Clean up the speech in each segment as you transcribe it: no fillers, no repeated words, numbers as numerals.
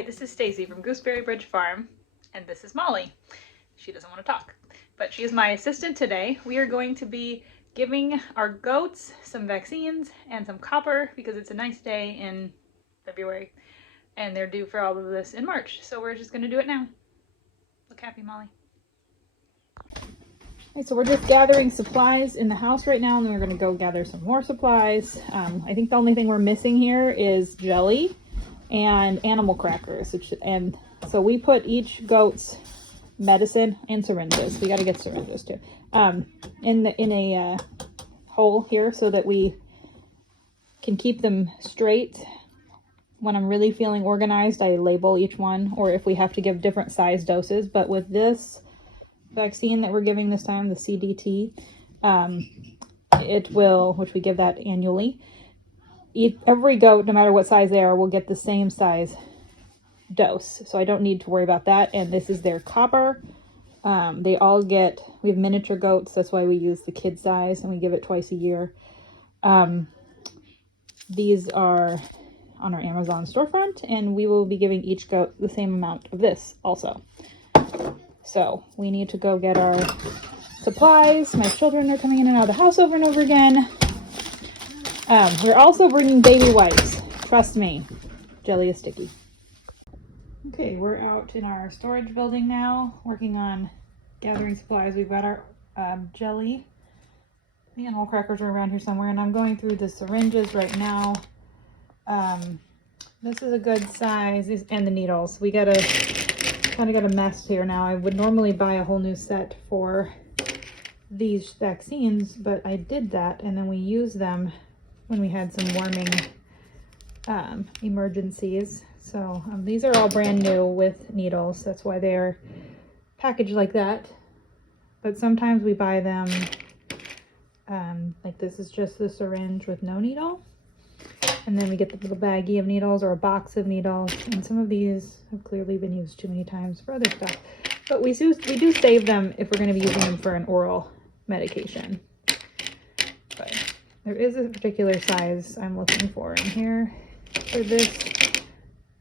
Hi, this is Stacy from Gooseberry Bridge Farm, and this is Molly. She doesn't want to talk, but she is my assistant today. We are going to be giving our goats some vaccines and some copper because it's a nice day in February, and they're due for all of this in March. So we're just going to do it now. Look happy, Molly. Okay, so we're just gathering supplies in the house right now, and then we're going to go gather some more supplies. I think the only thing we're missing here is jelly and animal crackers, and so we put each goat's medicine and syringes. We got to get syringes too. In a hole here so that we can keep them straight. When I'm really feeling organized, I label each one, or if we have to give different size doses. But with this vaccine that we're giving this time, the CDT, it will, which we give that annually. Every goat, no matter what size they are, will get the same size dose. So I don't need to worry about that. And this is their copper. They all get, we have miniature goats. That's why we use the kid size and we give it twice a year. These are on our Amazon storefront, and we will be giving each goat the same amount of this also. So we need to go get our supplies. My children are coming in and out of the house over and over again. We're also bringing baby wipes. Trust me, jelly is sticky. Okay, we're out in our storage building now, working on gathering supplies. We've got our jelly. The animal crackers are around here somewhere, and I'm going through the syringes right now. This is a good size, and the needles. We kind of got a mess here now. I would normally buy a whole new set for these vaccines, but I did that, and then we used them when we had some warming emergencies. So these are all brand new with needles. That's why they're packaged like that. But sometimes we buy them, like this is just the syringe with no needle. And then we get the little baggie of needles or a box of needles. And some of these have clearly been used too many times for other stuff. But we do save them if we're going to be using them for an oral medication. But there is a particular size I'm looking for in here. For this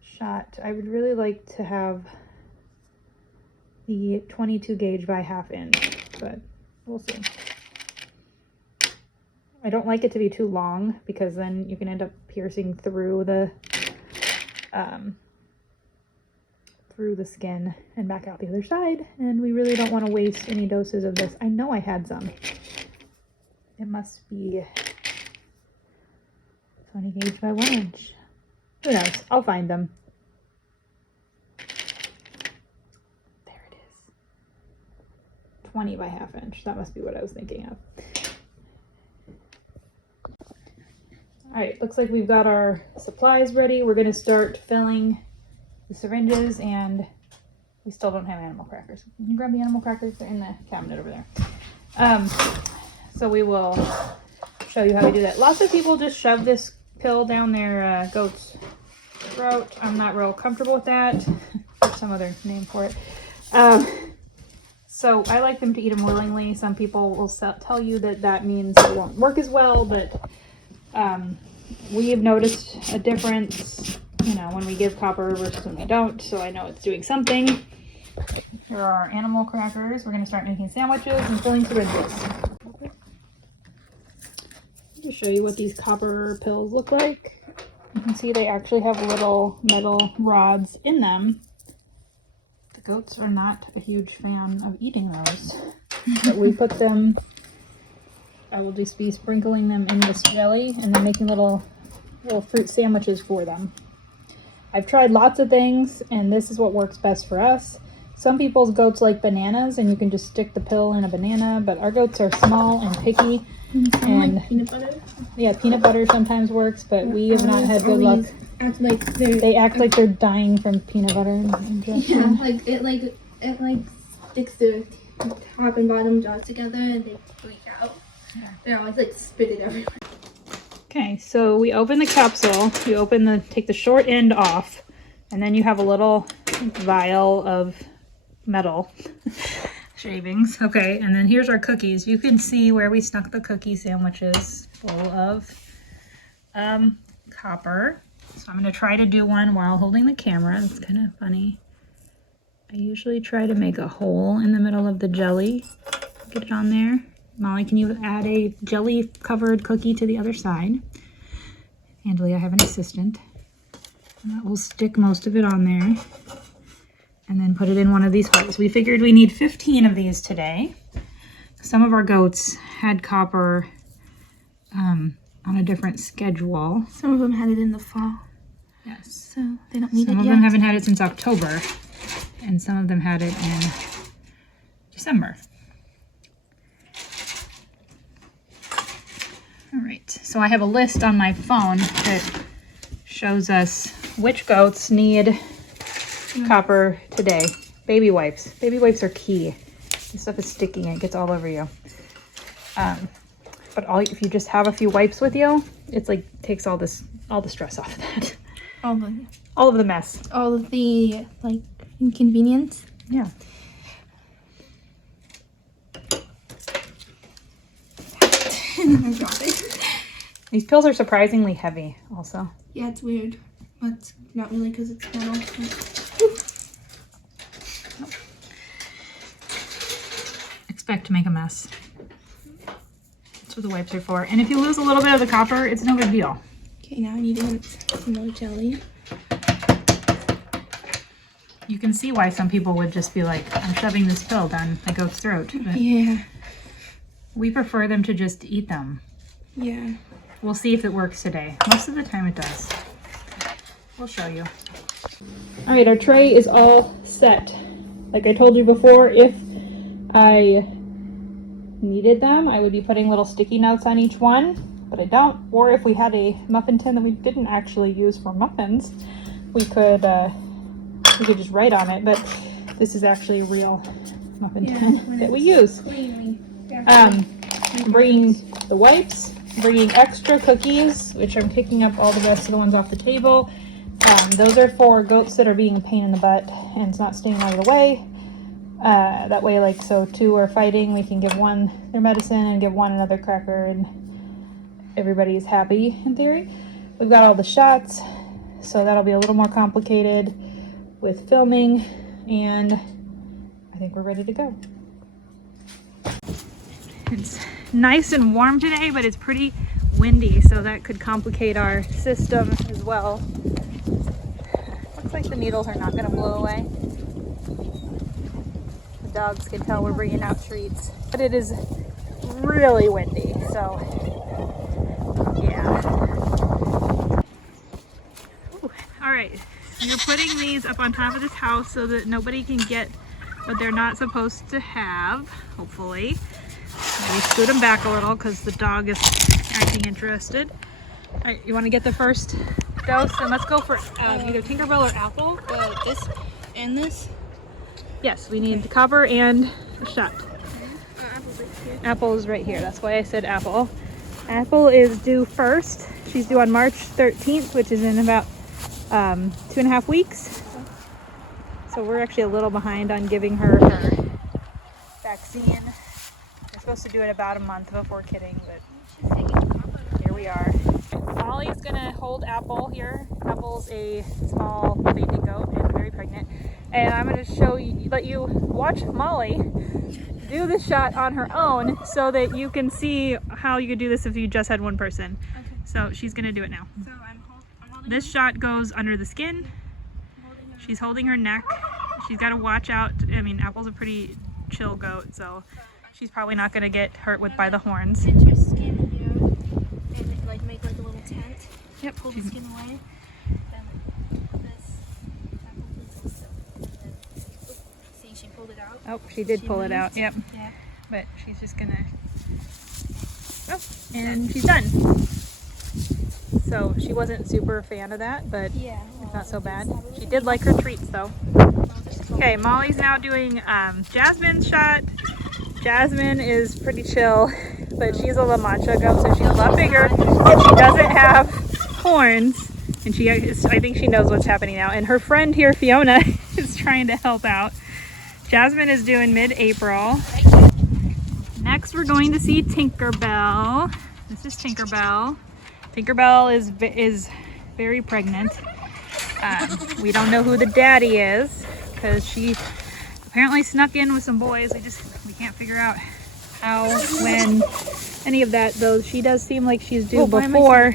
shot, I would really like to have the 22 gauge by 1/2 inch, but we'll see. I don't like it to be too long because then you can end up piercing through the skin and back out the other side, and we really don't want to waste any doses of this. I know I had some. It must be 20 gauge by 1 inch. Who knows? I'll find them. There it is. 20 by 1/2 inch. That must be what I was thinking of. Alright, looks like we've got our supplies ready. We're going to start filling the syringes, and we still don't have animal crackers. Can you grab the animal crackers? They're in the cabinet over there. So we will show you how we do that. Lots of people just shove this pill down their goat's throat. I'm not real comfortable with that. There's some other name for it. So I like them to eat them willingly. Some people will tell you that means it won't work as well, but we have noticed a difference, you know, when we give copper versus when we don't, so I know it's doing something. Here are our animal crackers. We're going to start making sandwiches and filling syringes. To show you what these copper pills look like. You can see they actually have little metal rods in them. The goats are not a huge fan of eating those, but we put them, I will just be sprinkling them in this jelly and then making little fruit sandwiches for them. I've tried lots of things, and this is what works best for us. Some people's goats like bananas, and you can just stick the pill in a banana, but our goats are small and picky. And like peanut butter. Yeah, peanut butter sometimes works, but we have not had good luck. They act like they're dying from peanut butter ingestion. Yeah, it sticks their top and bottom jaws together, and they freak out. Yeah. They always like spit it everywhere. Okay, so we open the capsule. You take the short end off, and then you have a little vial of metal shavings. Okay, and then here's our cookies. You can see where we stuck the cookie sandwiches full of copper. So I'm gonna try to do one while holding the camera. It's kind of funny. I usually try to make a hole in the middle of the jelly. Get it on there. Molly, can you add a jelly covered cookie to the other side? Angela, I have an assistant. And that will stick most of it on there. And then put it in one of these holes. We figured we need 15 of these today. Some of our goats had copper on a different schedule. Some of them had it in the fall. Yes. So they don't need it yet. Some of them haven't had it since October. And some of them had it in December. All right, so I have a list on my phone that shows us which goats need copper today. Baby wipes. Baby wipes are key. This stuff is sticking, it gets all over you. But if you just have a few wipes with you, it's like takes all the stress off of that. All of the mess. All of the like inconvenience. Yeah. These pills are surprisingly heavy also. Yeah, it's weird. But not really because it's metal. Expect to make a mess. That's what the wipes are for. And if you lose a little bit of the copper, it's no big deal. Okay, now I need to get some more jelly. You can see why some people would just be like, I'm shoving this pill down my goat's throat. But yeah. we prefer them to just eat them. Yeah. We'll see if it works today. Most of the time it does. We'll show you. All right, our tray is all set. Like I told you before, if I needed them, I would be putting little sticky notes on each one, but I don't. Or if we had a muffin tin that we didn't actually use for muffins, we could just write on it, but this is actually a real muffin tin that we use. Bringing the wipes, bringing extra cookies, which I'm picking up all the rest of the ones off the table. Those are for goats that are being a pain in the butt and it's not staying out of the way. That way, like, so two are fighting, we can give one their medicine and give one another cracker and everybody's happy in theory. We've got all the shots, so that'll be a little more complicated with filming, and I think we're ready to go. It's nice and warm today, but it's pretty windy, so that could complicate our system as well. Looks like the needles are not going to blow away. The dogs can tell we're bringing out treats, but it is really windy, so yeah. Ooh. All right, you're putting these up on top of this house so that nobody can get what they're not supposed to have, hopefully. Maybe scoot them back a little because the dog is acting interested. All right, you want to get the first dose? And let's go for either Tinkerbell or Apple. This and this? Yes, we need the copper and a shot. Apple's right here. Apple is right here. That's why I said Apple. Apple is due first. She's due on March 13th, which is in about 2.5 weeks. So we're actually a little behind on giving her vaccine. We're supposed to do it about a month before kidding, but here we are. Molly's gonna hold Apple here. Apple's a small baby goat and very pregnant. And I'm gonna let you watch Molly do the shot on her own so that you can see how you could do this if you just had one person. Okay. So she's gonna do it now. So I'm holding This shot goes under the skin. She's holding her neck. She's got to watch out. I mean, Apple's a pretty chill goat, so she's probably not going to get hurt by the horns. Pinch her skin here and like make like a little tent. Yep. Pull the skin away. Then this. See, she pulled it out. Oh, she did pull it out. Yep. Yeah. But she's just going to... Oh, and she's done. So she wasn't super a fan of that, but Yeah. it's not so bad. She did like her treats, though. Okay, Molly's now doing Jasmine's shot. Jasmine is pretty chill, but she's a La Mancha goat, so she's a lot bigger, and she doesn't have horns. And I think she knows what's happening now. And her friend here, Fiona, is trying to help out. Jasmine is due in mid-April. Next, we're going to see Tinkerbell. This is Tinkerbell. Tinkerbell is very pregnant. We don't know who the daddy is because she apparently snuck in with some boys. We can't figure out how, when, any of that, though she does seem like she's due before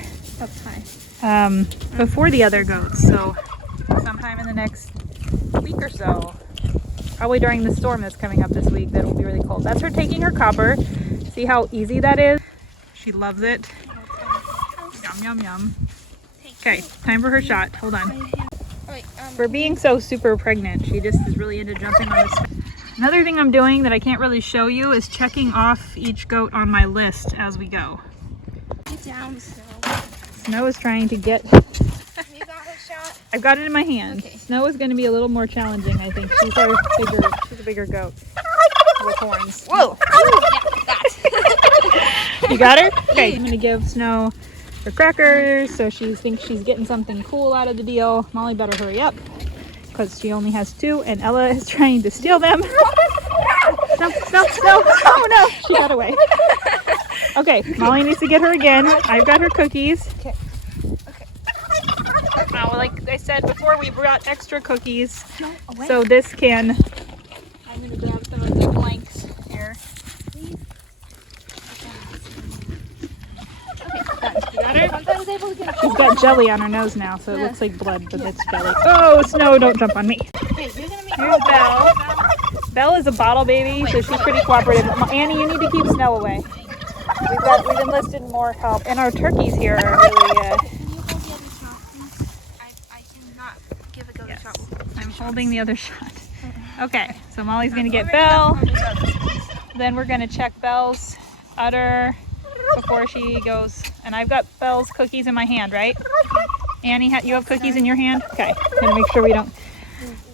the other goats. So sometime in the next week or so, probably during the storm that's coming up this week, that will be really cold. That's her taking her copper. See how easy that is? She loves it. Yum, yum, yum. Okay, time for her shot. Hold on. For being so super pregnant, she just is really into jumping on this. Another thing I'm doing that I can't really show you is checking off each goat on my list as we go. Get down, Snow. Snow is trying to get... You got her shot? I've got it in my hand. Okay. Snow is going to be a little more challenging, I think. She's a bigger goat with horns. Whoa! Yeah, that. You got her? Okay, I'm going to give Snow her crackers, so she thinks she's getting something cool out of the deal. Molly better hurry up, because she only has 2, and Ella is trying to steal them. No. Oh no, she got away. Okay, Molly needs to get her again. I've got her cookies. Okay. Now, like I said before, we brought extra cookies, so this can... I'm going to grab some of the blanks here. You got her? She's got jelly on her nose now, so it looks like blood, but it's jelly. Oh, Snow, don't jump on me. Here's Belle. Belle is a bottle baby, so she's pretty cooperative. Annie, you need to keep Snow away. We've enlisted more help, and our turkeys here are really. I cannot give a goat a shot. I'm holding the other shot. Okay, so Molly's gonna get Belle. Then we're gonna check Belle's udder before she goes. And I've got Belle's cookies in my hand, right? Annie, you have cookies in your hand? Okay, gonna make sure we don't.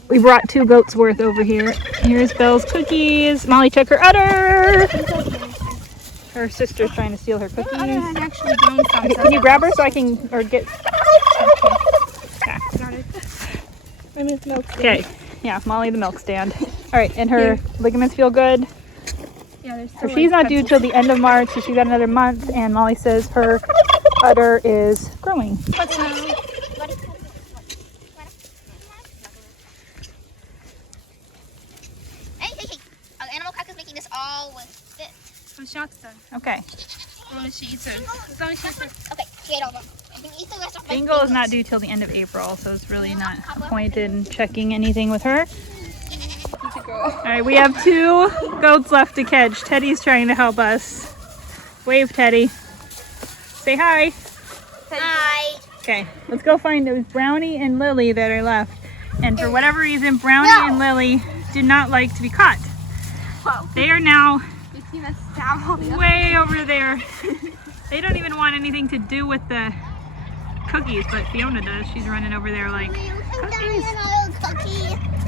We brought 2 goats worth over here. Here's Belle's cookies. Molly, check her udder. Her sister's trying to steal her cookies. Okay, can you grab her so I can, or get? Okay. Yeah, Molly the milk stand. All right, and her ligaments feel good. Yeah, So she's not due till the end of March, so she's got another month, and Molly says her udder is growing. Hey. Animal crack is making this all with it. Some shots done. Okay. As long as she eats it. Okay, she ate all of them. I can eat the rest of my Bingo is not due till the end of April, so it's really not a point in checking anything with her. All right, we have 2 goats left to catch. Teddy's trying to help us. Wave, Teddy. Say hi. Hi. Okay, let's go find those Brownie and Lily that are left. And for whatever reason, Brownie and Lily do not like to be caught. They are now way over there. They don't even want anything to do with the cookies, but Fiona does. She's running over there like, cookies.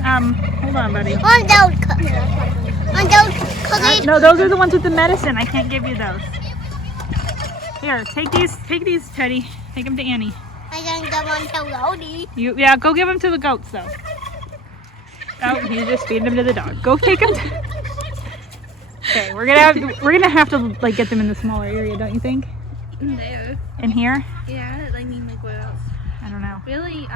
Hold on, buddy. On those cookies. No, those are the ones with the medicine. I can't give you those. Here, take these, Teddy. Take them to Annie. I don't give them to Lodi. Yeah, go give them to the goats, though. Oh, he's just feeding them to the dog. Go take them. Okay, we're gonna have to like get them in the smaller area, don't you think? There. In here? Yeah, I mean like where else? I don't know. Really,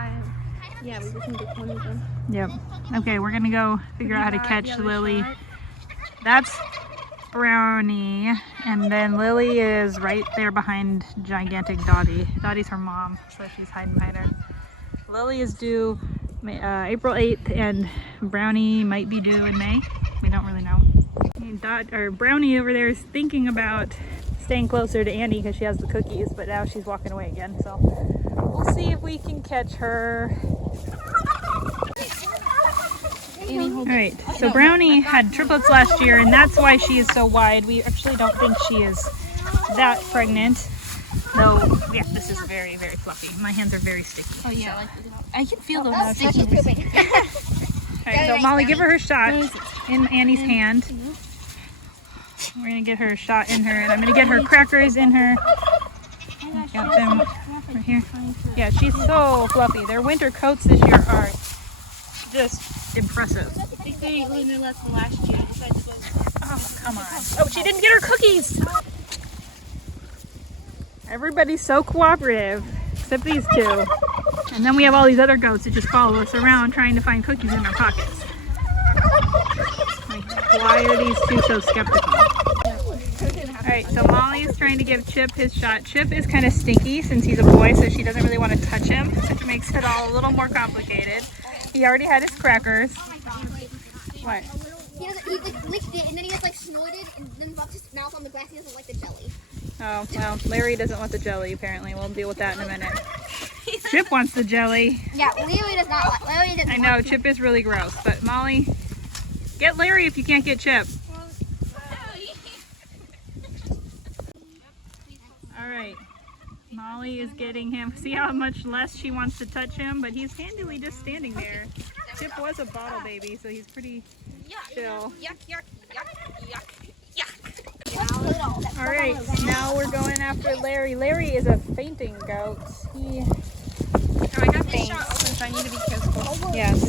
yeah, we just need to get one of them. Yep. Okay, we're gonna go figure out how to catch Lily. That's Brownie, and then Lily is right there behind gigantic Dottie. Dottie's her mom, so she's hiding behind her. Lily is due April 8th, and Brownie might be due in May. We don't really know. Brownie over there is thinking about staying closer to Annie because she has the cookies, but now she's walking away again. So we'll see if we can catch her. All right, so Brownie had triplets last year, and that's why she is so wide. We actually don't think she is that pregnant, though. Yeah, this is very, very fluffy. My hands are very sticky. Oh yeah, so. like I can feel those sticky. All right, so Molly, give her her shot in Annie's hand. We're gonna get her a shot in her, and I'm gonna get her crackers in her. Got them right here. Yeah, she's so fluffy. Their winter coats this year are just impressive. I think they ate less than last year. Oh, come on. Oh, she didn't get her cookies. Everybody's so cooperative. except these two. And then we have all these other goats that just follow us around trying to find cookies in their pockets. Like, why are these two so skeptical? Alright, so Molly's trying to give Chip his shot. Chip is kind of stinky since he's a boy, so she doesn't really want to touch him, which makes it all a little more complicated. He already had his crackers. What? He like licked it and then he just like snorted and then rubbed his mouth on the grass. He doesn't like the jelly. Oh, well, Larry doesn't want the jelly, apparently. We'll deal with that in a minute. Chip wants the jelly. Yeah, Larry does not like. Larry doesn't. I know, Chip is really gross, but Molly, get Larry if you can't get Chip. Alright, Molly is getting him. See how much less she wants to touch him, but he's handily just standing there. Chip was a bottle baby, so he's pretty chill. Alright, now we're going after Larry. Larry is a fainting goat. He faints. Since I need to be careful. Yes.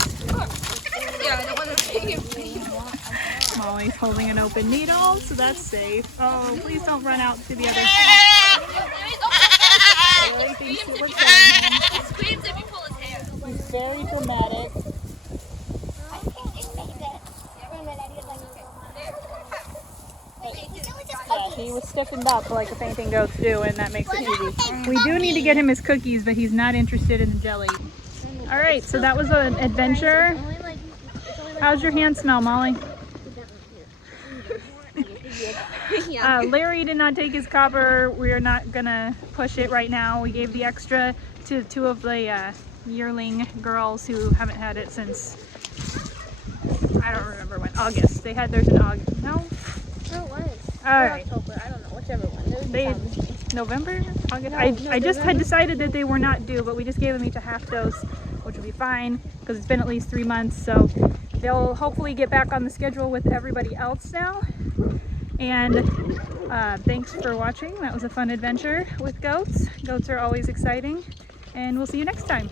Yeah, I don't want to take it. Molly's holding an open needle, so that's safe. Oh, please don't run out to the other side. Larry thinks that we're killing him. He screams if you pull his hair. He's very dramatic. Yeah, he was stiffened up like the fainting goats do, and that makes it easy. We do need to get him his cookies, but he's not interested in the jelly. All right, so that was an adventure. How's your hand smell, Molly? Larry did not take his copper. We're not gonna push it right now. We gave the extra to two of the yearling girls who haven't had it since, I don't remember when, August. They had theirs in August. No? No, it was. All right. October. I don't know. Whichever one. November? August? I just had decided that they were not due, but we just gave them each a half dose, which will be fine because it's been at least 3 months. So they'll hopefully get back on the schedule with everybody else now. And thanks for watching. That was a fun adventure with goats. Goats are always exciting. And we'll see you next time.